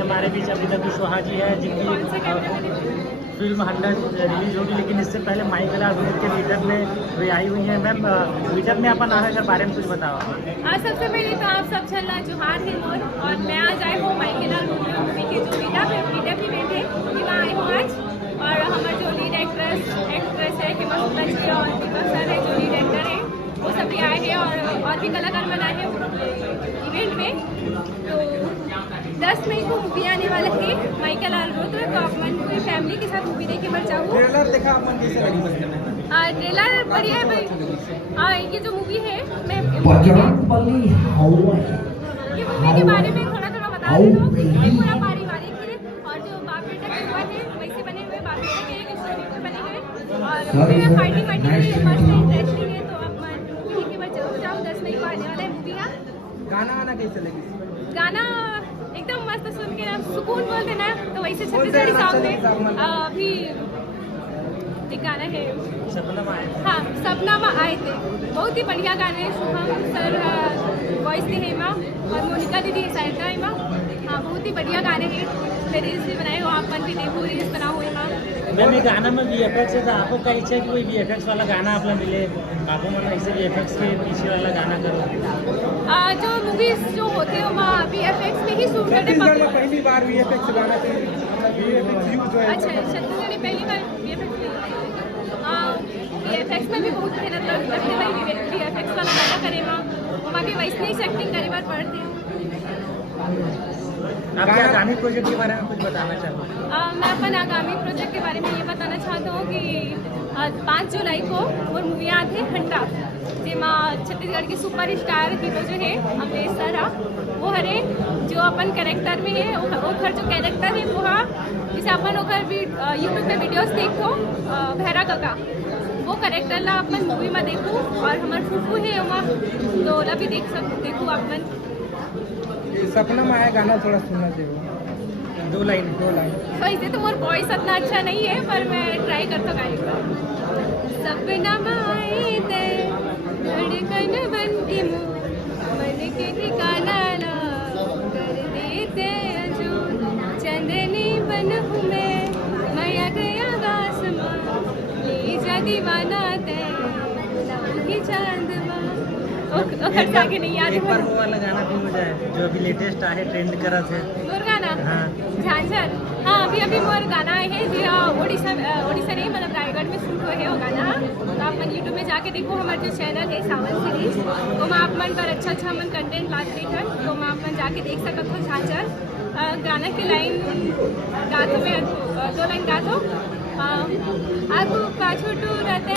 हमारे बीच अभी तक कुशवाहा जी है जिनकी फिल्म 100 रिलीज होगी, लेकिन इससे पहले माइकल आर के लीडर में वे आई हुई हैं। मैम लीडर में अपन आ के बारे में कुछ बताओ। सबसे पहले तो आप सब छल्ला जोहार है मोर, और मैं आज आई हूँ माइकल आर मूवी के जो लीडर इवेंट है वहाँ आई हूँ आज। और हमारे जो लीड एक्ट्रेस है हेमा शुक्ला जी और दीपक सर है जो लीड एक्टर है, वो सभी आए हैं और भी कलाकार बनाए हैं इवेंट में। तो 10 मई को मूवी आने वाला है माइकल आर तो अपन पूरी फैमिली के साथ मूवी देखे मर चाहूँ। ट्रेलर देखा अपन कैसे लगी? ट्रेलर बढ़िया है भाई। हाँ, ये जो मूवी है मैं ये मूवी के बारे में थोड़ा बता देता हूँ। ये पूरा पारिवारिक है और जो बाप बेटा के हुआ है वैसे बने हुए बाप बेटा के एक स्टोरी पर बने हुए और मूवी में फाइटिंग मस्त इंटरेस्टिंग है। तो अब मूवी के बाद जरूर जाओ, 10 मई को आने वाला है मूवी का। गाना कैसे लगी? गाना एकदम मस्त, सुन के ना सुकून बोलते ना, तो वैसे छत्तीसगढ़ी सॉन्ग में अभी एक गाना है हाँ सपना में आए थे, बहुत ही बढ़िया गाने हैं। शुभम सर वॉइस थे हेमा और मोनिका दीदी साइड हेमा। हाँ, बहुत ही बढ़िया गाने हैं। मेरे इसलिए बनाए हो आप मन भी देखो, रील्स बना हुए हेमा। मैम ये गाना में VFX है तो आपको क्या इच्छा है कि कोई VFX वाला गाना आप मिले, आपको मतलब ऐसे VFX के पीछे वाला गाना करो? जो मूवीज जो होते हैं वहाँ VFX में ही शूट करते हैं। पहली बार VFX गाना अच्छा, छत्तीसगढ़ी पहली बार VFX में भी बहुत मेहनत लगने वाली VFX वाला गाना करे वहाँ भी वैसे ही एक्टिंग करे बार पढ़ते हैं। आप क्या आगामी प्रोजेक्ट के बारे में कुछ बताना चाहते हो? मैं अपन आगामी प्रोजेक्ट के बारे में ये बताना चाहता हूँ कि 5 जुलाई को वो मूवी आते हैं घंटा, जिसमें छत्तीसगढ़ के सुपर स्टार हीरो जो है अमरीश सर वो हरे जो अपन कैरेक्टर में है ओखर जो कैरेक्टर है वो जैसे अपन ओखर भी यूट्यूब पे वीडियोस देखो भैरा काका वो कैरेक्टर ला अपन मूवी में देखूँ। और हमारे फूफू है वहाँ तो ओला भी देखूँ अपन। सपना में आया गाना थोड़ा सुनना चाहिए, 2 लाइन। तो इसे तो मोर वॉइस इतना अच्छा नहीं है पर मैं ट्राई करता गाने का। सपना में आए थे धड़कन बनती मन के ठिकाना ला कर देते अजून चंदनी बन हूँ मैं गया आसमां ले जा दीवाना दे ही चांद आगे नहीं याद। एक बार वो वाला गाना भी हो जाए जो अभी लेटेस्ट आए ट्रेंड करा थे मोर गाना झांझर। हाँ, अभी मोर गाना आए हैं जी। ओडिशा नहीं मतलब रायगढ़ में शूट हुए है वो गाना। तो आप मन यूट्यूब में जाके देखो, हमारा जो चैनल है सावन सीरीज तो मैं आप मन पर अच्छा मन कंटेंट लाते हैं तो मैं आप मन जाके देख सकते हो। झांझर गाना की लाइन गा दो, मैं 2 लाइन गा दो। आगू का छोटू रहते